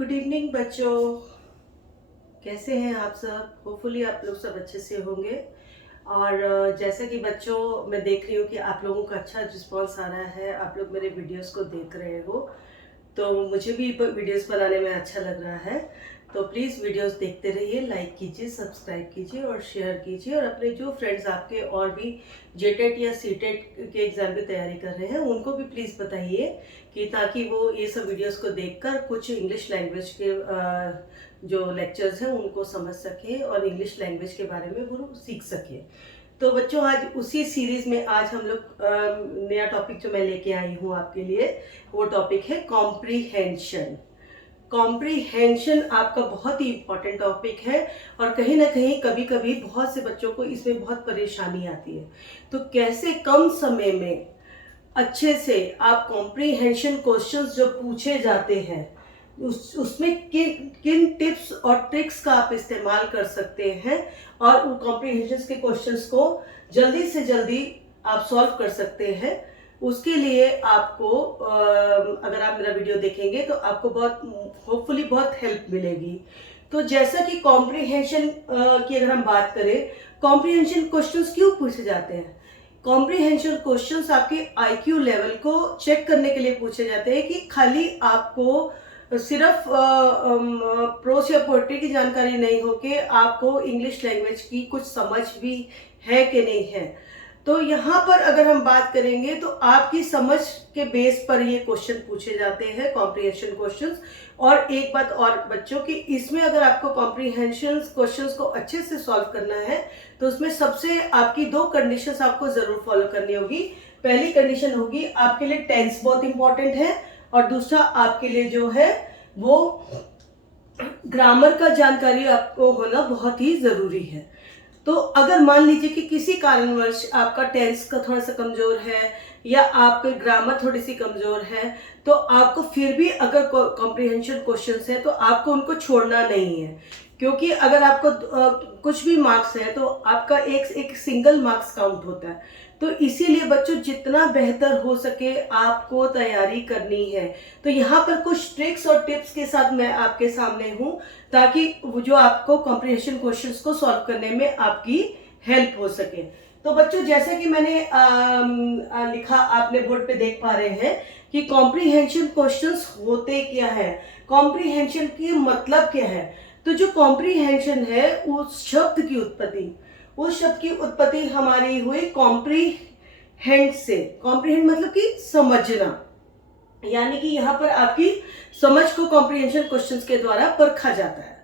Good evening बच्चों। कैसे हैं आप सब? होपफुली आप लोग सब अच्छे से होंगे। और जैसा कि बच्चों मैं देख रही हूँ कि आप लोगों का अच्छा रिस्पांस आ रहा है, आप लोग मेरे वीडियोस को देख रहे हो, तो मुझे भी वीडियोस बनाने में अच्छा लग रहा है। तो प्लीज़ वीडियोस देखते रहिए, लाइक कीजिए, सब्सक्राइब कीजिए और शेयर कीजिए। और अपने जो फ्रेंड्स आपके और भी जेटेट या सीटेट के एग्ज़ाम की तैयारी कर रहे हैं उनको भी प्लीज़ बताइए, कि ताकि वो ये सब वीडियोस को देखकर कुछ इंग्लिश लैंग्वेज के जो लेक्चर्स हैं उनको समझ सकें और इंग्लिश लैंग्वेज के बारे में वो सीख सकें। तो बच्चों, आज उसी सीरीज में आज हम लोग नया टॉपिक जो मैं लेके आई हूँ आपके लिए, वो टॉपिक है कॉम्प्रीहेंशन। कॉम्प्रीहेंशन आपका बहुत ही इम्पोर्टेंट टॉपिक है और कहीं ना कहीं कभी कभी बहुत से बच्चों को इसमें बहुत परेशानी आती है। तो कैसे कम समय में अच्छे से आप कॉम्प्रीहेंशन क्वेश्चंस जो पूछे जाते हैं उसमें किन टिप्स और ट्रिक्स का आप इस्तेमाल कर सकते हैं और उन कॉम्प्रीहेंशन के क्वेश्चंस को जल्दी से जल्दी आप सॉल्व कर सकते हैं। उसके लिए आपको अगर आप मेरा वीडियो देखेंगे तो आपको बहुत होपफुली बहुत हेल्प मिलेगी। तो जैसा कि कॉम्प्रीहेंशन की अगर हम बात करें, कॉम्प्रीहेंशन क्वेश्चंस क्यों पूछे जाते हैं? कॉम्प्रीहेंशन क्वेश्चंस आपके आईक्यू लेवल को चेक करने के लिए पूछे जाते हैं, कि खाली आपको सिर्फ प्रोस या पोएट्री की जानकारी नहीं हो कि आपको इंग्लिश लैंग्वेज की कुछ समझ भी है कि नहीं है। तो यहाँ पर अगर हम बात करेंगे तो आपकी समझ के बेस पर ये क्वेश्चन पूछे जाते हैं, कॉम्प्रीहेंशन क्वेश्चंस। और एक बात और बच्चों की, इसमें अगर आपको कॉम्प्रीहेंशन क्वेश्चंस को अच्छे से सॉल्व करना है तो उसमें सबसे आपकी दो कंडीशंस आपको जरूर फॉलो करनी होगी। पहली कंडीशन होगी, आपके लिए टेंस बहुत इंपॉर्टेंट है, और दूसरा आपके लिए जो है वो ग्रामर का जानकारी आपको होना बहुत ही जरूरी है। तो अगर मान लीजिए कि किसी कारणवश आपका टेंस का थोड़ा सा कमजोर है या आपका ग्रामर थोड़ी सी कमजोर है, तो आपको फिर भी अगर कॉम्प्रिहेंशन क्वेश्चंस है तो आपको उनको छोड़ना नहीं है। क्योंकि अगर आपको कुछ भी मार्क्स है तो आपका एक सिंगल मार्क्स काउंट होता है। तो इसीलिए बच्चों, जितना बेहतर हो सके आपको तैयारी करनी है। तो यहाँ पर कुछ ट्रिक्स और टिप्स के साथ मैं आपके सामने हूँ, ताकि वो जो आपको कॉम्प्रिहेंशन क्वेश्चंस को सॉल्व करने में आपकी हेल्प हो सके। तो बच्चों, जैसा कि मैंने लिखा, आपने बोर्ड पे देख पा रहे हैं कि कॉम्प्रिहेंशन क्वेश्चंस होते क्या है, कॉम्प्रिहेंशन की मतलब क्या है। तो जो कॉम्प्रिहेंशन है उस शब्द की उत्पत्ति, हमारी हुई कॉम्प्रीहेंड से। कॉम्प्रीहेंड मतलब कि समझना, यानी कि यहाँ पर आपकी समझ को कॉम्प्रिहेंशन क्वेश्चंस के द्वारा परखा जाता है।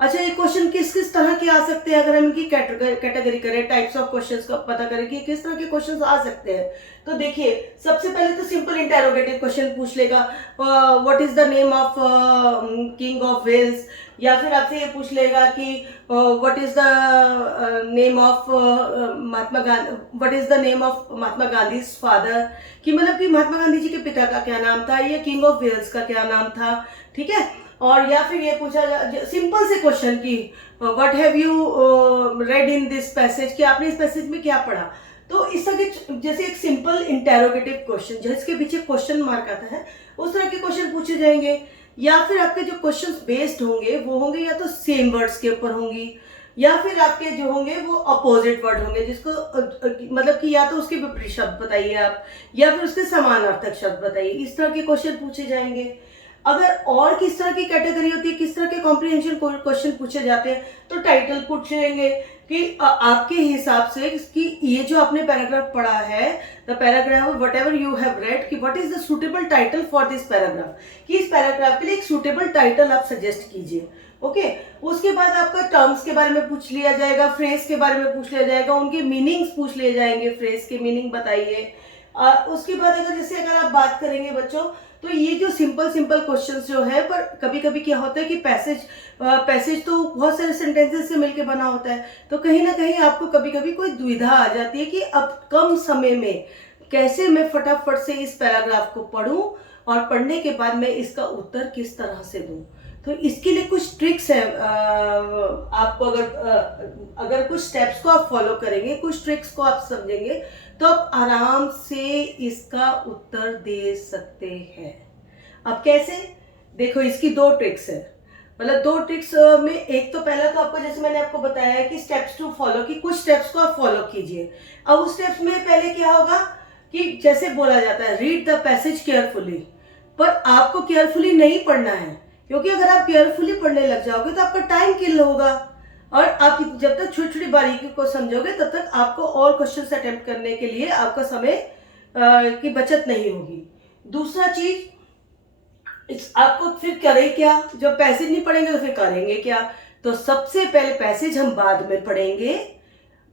अच्छा, ये क्वेश्चन किस किस तरह के आ सकते हैं? अगर हम इनकी कैटेगरी करें, टाइप्स ऑफ क्वेश्चंस का पता करें कि किस तरह के क्वेश्चंस आ सकते हैं, तो देखिए, सबसे पहले तो सिंपल इंटेरोगेटिव क्वेश्चन पूछ लेगा, what is the name of king of Wales, या फिर आपसे ये पूछ लेगा कि what is the name of Mahatma Gandhi, what is the name of Mahatma Gandhi father, कि मतलब कि महात्मा गांधी जी के पिता का क्या नाम था, या किंग ऑफ वेल्स का क्या नाम था। ठीक है। और या फिर ये पूछा सिंपल से क्वेश्चन की, what have you read in this passage, कि आपने इस पैसेज में क्या पढ़ा। तो इस तरह के, जैसे एक सिंपल इंटेरोगेटिव क्वेश्चन जिसके पीछे क्वेश्चन मार्क आता है, उस तरह के क्वेश्चन पूछे जाएंगे। या फिर आपके जो क्वेश्चन बेस्ड होंगे वो होंगे या तो सेम वर्ड्स के ऊपर होंगी, या फिर आपके जो होंगे वो अपोजिट वर्ड होंगे, जिसको मतलब कि या तो उसके विपरीत शब्द बताइए आप, या फिर उसके समानार्थक शब्द बताइए। इस तरह के क्वेश्चन पूछे जाएंगे। अगर और किस तरह की कैटेगरी होती है, किस तरह के कॉम्प्रिहेंशन क्वेश्चन पूछे जाते हैं, तो टाइटल पूछेंगे कि आपके हिसाब से कि ये जो आपने पैराग्राफ पढ़ा है, the paragraph whatever you have read, कि what is the suitable title for this paragraph, कि इस पैराग्राफ के लिए एक सुटेबल टाइटल आप सजेस्ट कीजिए। ओके। उसके बाद आपका टर्म्स के बारे में पूछ लिया जाएगा, फ्रेज के बारे में पूछ लिया जाएगा, उनके मीनिंग्स पूछ लिए जाएंगे, फ्रेज के मीनिंग बताइए। उसके बाद अगर आप बात करेंगे बच्चों, तो ये जो सिंपल क्वेश्चंस जो है, पर कभी कभी क्या होता है कि पैसेज तो बहुत सारे सेंटेंसेस से मिलके बना होता है, तो कहीं ना कहीं आपको कभी कभी कोई दुविधा आ जाती है कि अब कम समय में कैसे मैं फटाफट से इस पैराग्राफ को पढूं और पढ़ने के बाद मैं इसका उत्तर किस तरह से दूं। तो इसके लिए कुछ ट्रिक्स है। आपको अगर कुछ स्टेप्स को आप फॉलो करेंगे, कुछ ट्रिक्स को आप समझेंगे, तो आप आराम से इसका उत्तर दे सकते हैं। अब कैसे? देखो इसकी दो ट्रिक्स है, मतलब दो ट्रिक्स में एक तो पहला तो आपको जैसे मैंने आपको बताया है कि स्टेप्स टू फॉलो, कि कुछ स्टेप्स को आप फॉलो कीजिए। अब उस स्टेप्स में पहले क्या होगा कि जैसे बोला जाता है रीड द पैसेज केयरफुली, पर आपको केयरफुली नहीं पढ़ना है, क्योंकि अगर आप केयरफुली पढ़ने लग जाओगे तो आपका टाइम किल होगा, और आप जब तक छोटी छोटी बारीकी को समझोगे तब तक आपको और क्वेश्चन अटेम्प्ट करने के लिए आपका समय की बचत नहीं होगी। दूसरा चीज, आपको फिर करें क्या, जब पैसेज नहीं पढ़ेंगे तो फिर करेंगे क्या? तो सबसे पहले पैसेज हम बाद में पढ़ेंगे,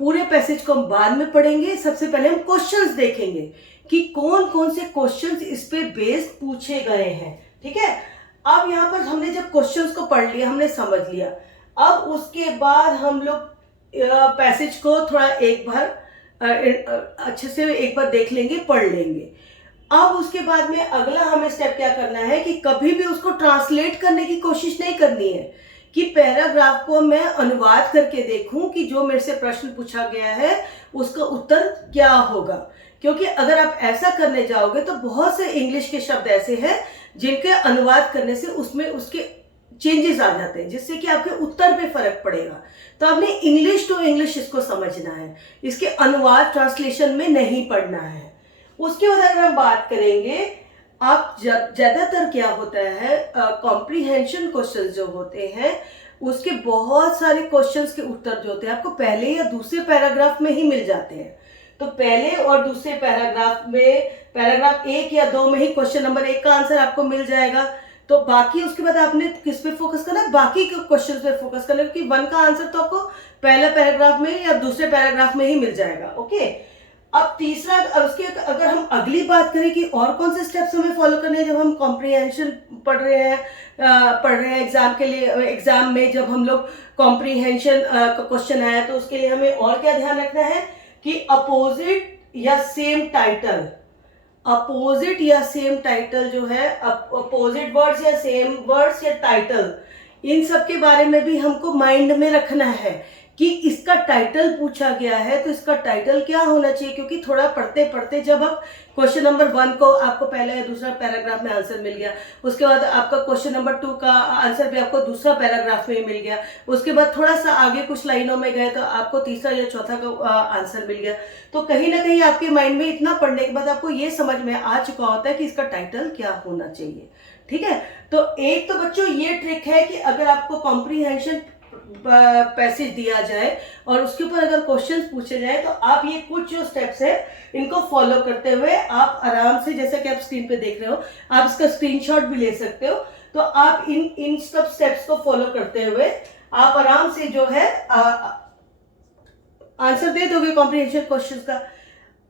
पूरे पैसेज को हम बाद में पढ़ेंगे। सबसे पहले हम क्वेश्चंस देखेंगे कि कौन कौन से क्वेश्चंस इस पे बेस्ड पूछे गए हैं, ठीक है। अब यहाँ पर हमने जब क्वेश्चंस को पढ़ लिया, हमने समझ लिया, अब उसके बाद हम लोग पैसेज को थोड़ा एक बार अच्छे से एक बार देख लेंगे, पढ़ लेंगे। अब उसके बाद में अगला हमें स्टेप क्या करना है कि कभी भी उसको ट्रांसलेट करने की कोशिश नहीं करनी है, कि पैराग्राफ को मैं अनुवाद करके देखूं कि जो मेरे से प्रश्न पूछा गया है उसका उत्तर क्या होगा। क्योंकि अगर आप ऐसा करने जाओगे तो बहुत से इंग्लिश के शब्द ऐसे हैं जिनके अनुवाद करने से उसमें उसके चेंजेस आ जाते हैं, जिससे कि आपके उत्तर पे फर्क पड़ेगा। तो आपने इंग्लिश टू इंग्लिश इसको समझना है, इसके अनुवाद ट्रांसलेशन में नहीं पढ़ना है। उसके बाद अगर हम बात करेंगे, आप ज्यादातर क्या होता है, कॉम्प्रीहेंशन क्वेश्चन जो होते हैं उसके बहुत सारे क्वेश्चंस के उत्तर जो होते हैं आपको पहले या दूसरे पैराग्राफ में ही मिल जाते हैं। तो पहले और दूसरे पैराग्राफ में, पैराग्राफ 1 या 2 में ही क्वेश्चन नंबर 1 का आंसर आपको मिल जाएगा। तो बाकी उसके बाद आपने किस पे फोकस करना है, बाकी के क्वेश्चन पे फोकस करना है, क्योंकि 1 का आंसर तो आपको पहला पैराग्राफ में या दूसरे पैराग्राफ में ही मिल जाएगा। ओके, अब तीसरा, उसके अगर हम अगली बात करें कि और कौन से स्टेप्स हमें फॉलो करने हैं जब हम कॉम्प्रीहेंशन पढ़ रहे हैं एग्जाम के लिए, एग्जाम में जब हम लोग कॉम्प्रीहेंशन का क्वेश्चन आया तो उसके लिए हमें और क्या ध्यान रखना है कि अपोजिट या सेम टाइटल, अपोजिट या सेम टाइटल जो है, अपोजिट वर्ड्स या सेम वर्ड्स या टाइटल, इन सब के बारे में भी हमको माइंड में रखना है कि इसका टाइटल पूछा गया है तो इसका टाइटल क्या होना चाहिए। क्योंकि थोड़ा पढ़ते पढ़ते जब आप क्वेश्चन नंबर 1 को आपको पहला या दूसरा पैराग्राफ में आंसर मिल गया, उसके बाद आपका क्वेश्चन नंबर 2 का आंसर भी आपको दूसरा पैराग्राफ में मिल गया, उसके बाद थोड़ा सा आगे कुछ लाइनों में गए तो आपको तीसरा या चौथा का आंसर मिल गया। तो कहीं ना कहीं आपके माइंड में इतना पढ़ने के बाद आपको ये समझ में आ चुका होता है कि इसका टाइटल क्या होना चाहिए, ठीक है। तो एक तो बच्चों ये ट्रिक है कि अगर आपको कॉम्प्रीहेंशन पैसेज दिया जाए और उसके ऊपर अगर क्वेश्चंस पूछे जाए तो आप ये कुछ जो स्टेप्स है इनको फॉलो करते हुए आप आराम से, जैसा कि आप स्क्रीन पे देख रहे हो, आप इसका स्क्रीनशॉट भी ले सकते हो। तो आप इन सब स्टेप्स को फॉलो करते हुए आप आराम से जो है आंसर दे दोगे कॉम्प्रीहेंशन क्वेश्चंस का।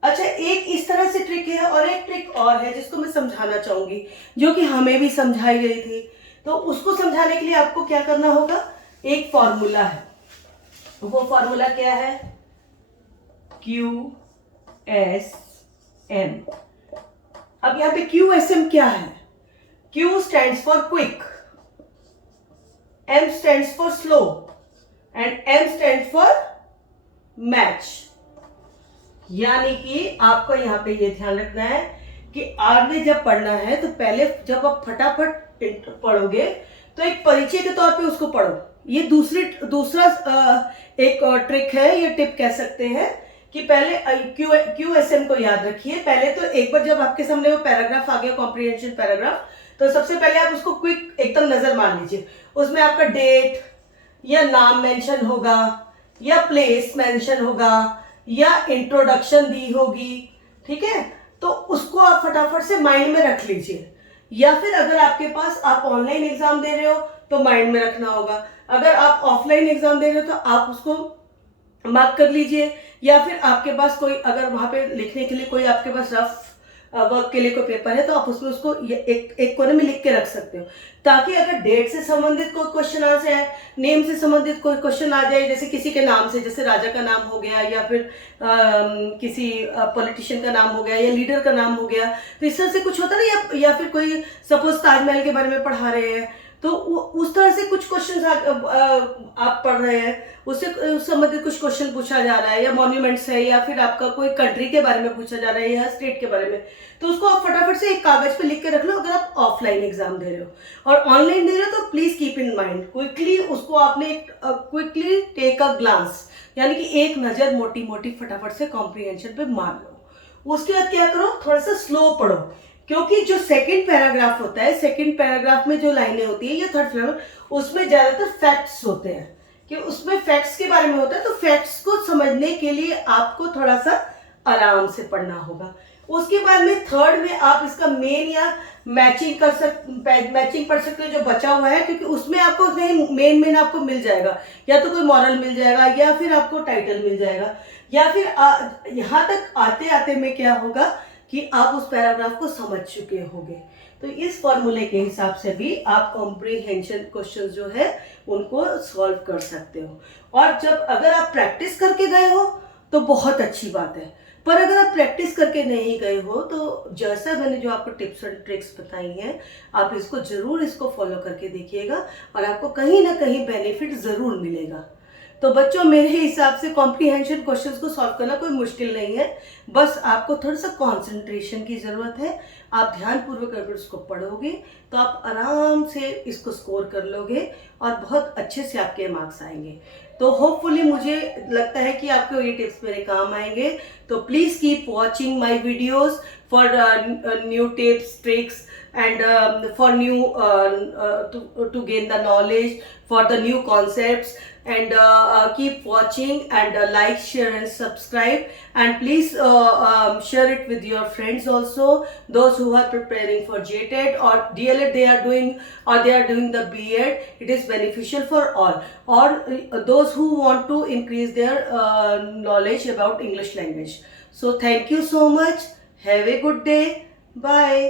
अच्छा, एक इस तरह से ट्रिक है और एक ट्रिक और है जिसको मैं समझाना चाहूंगी, जो कि हमें भी समझाई गई थी। तो उसको समझाने के लिए आपको क्या करना होगा, एक फॉर्मूला है, वो फॉर्मूला क्या है, QSM। अब यहां पे QSM क्या है, Q stands for quick, M stands for slow and M stands for match. यानी कि आपको यहां पे ये ध्यान रखना है कि आगे जब पढ़ना है तो पहले जब आप फटाफट पढ़ोगे तो एक परिचय के तौर पे उसको पढ़ो। ये दूसरा एक ट्रिक है, ये टिप कह सकते हैं कि पहले QSM को याद रखिए। पहले तो एक बार जब आपके सामने वो पैराग्राफ आ गया, कॉम्प्रीहेंशन पैराग्राफ, तो सबसे पहले आप उसको क्विक एकदम नजर मार लीजिए। उसमें आपका डेट या नाम मेंशन होगा या प्लेस मेंशन होगा या इंट्रोडक्शन दी होगी, ठीक है। तो उसको आप फटाफट से माइंड में रख लीजिए, या फिर अगर आपके पास, आप ऑनलाइन एग्जाम दे रहे हो तो माइंड में रखना होगा, अगर आप ऑफलाइन एग्जाम दे रहे हो तो आप उसको मार्क कर लीजिए, या फिर आपके पास कोई, अगर वहां पे लिखने के लिए कोई आपके पास रफ वर्क के लिए कोई पेपर है तो आप उसमें उसको एक कोने में लिख के रख सकते हो, ताकि अगर डेट से संबंधित कोई क्वेश्चन आ जाए, नेम से संबंधित कोई क्वेश्चन आ जाए, जैसे किसी के नाम से, जैसे राजा का नाम हो गया या फिर किसी पॉलिटिशियन का नाम हो गया या लीडर का नाम हो गया, तो इस तरह से कुछ होता ना, या फिर कोई सपोज ताजमहल के बारे में पढ़ा रहे हैं तो उस तरह से कुछ क्वेश्चन आप पढ़ रहे हैं, उससे संबंधित कुछ क्वेश्चन पूछा जा रहा है, या मॉन्यूमेंट्स है, या फिर आपका कोई कंट्री के बारे में पूछा जा रहा है, या स्टेट के बारे में, तो उसको आप फटाफट से एक कागज पे लिख के रख लो अगर आप ऑफलाइन एग्जाम दे रहे हो। और ऑनलाइन दे रहे हो तो please keep in mind, quickly उसको आपने क्विकली टेक अ ग्लांस, यानी कि एक नजर मोटी मोटी फटाफट से कॉम्प्रिहेंशन पे मार लो। उसके बाद क्या करो, थोड़ा सा स्लो पढ़ो, क्योंकि जो सेकंड पैराग्राफ होता है, सेकंड पैराग्राफ में जो लाइनें होती है, या थर्ड पैराग्राफ, उसमें ज्यादातर फैक्ट्स होते हैं, कि उसमें फैक्ट्स के बारे में होता है, तो फैक्ट्स को समझने के लिए आपको थोड़ा सा आराम से पढ़ना होगा। उसके बाद में थर्ड में आप इसका मेन या मैचिंग पढ़ सकते हो जो बचा हुआ है, क्योंकि उसमें आपको कहीं मेन आपको मिल जाएगा, या तो कोई मॉरल मिल जाएगा, या फिर आपको टाइटल मिल जाएगा, या फिर यहाँ तक आते आते में क्या होगा कि आप उस पैराग्राफ को समझ चुके होंगे। तो इस फॉर्मूले के हिसाब से भी आप कॉम्प्रिहेंशन क्वेश्चन जो है उनको सॉल्व कर सकते हो। और जब अगर आप प्रैक्टिस करके गए हो तो बहुत अच्छी बात है, पर अगर आप प्रैक्टिस करके नहीं गए हो तो जैसा मैंने जो आपको टिप्स एंड ट्रिक्स बताई हैं, आप इसको फॉलो करके देखिएगा, और आपको कहीं ना कहीं बेनिफिट ज़रूर मिलेगा। तो बच्चों, मेरे हिसाब से कॉम्प्रिहेंशन क्वेश्चंस को सॉल्व करना कोई मुश्किल नहीं है, बस आपको थोड़ा सा कंसंट्रेशन की ज़रूरत है। आप ध्यानपूर्वक अगर इसको पढ़ोगे तो आप आराम से इसको स्कोर कर लोगे, और बहुत अच्छे से आपके मार्क्स आएंगे। तो होपफुली मुझे लगता है कि आपको ये टिप्स मेरे काम आएंगे। तो please keep watching my videos for new tips, tricks, and for new to gain the knowledge, for the new concepts, and keep watching, and like, share and subscribe, and please share it with your friends also, those who are preparing for JTET or DLED, they are doing, or they are doing the B.Ed. It is beneficial for all, or those who want to increase their knowledge about English language. So thank you so much, have a good day, bye.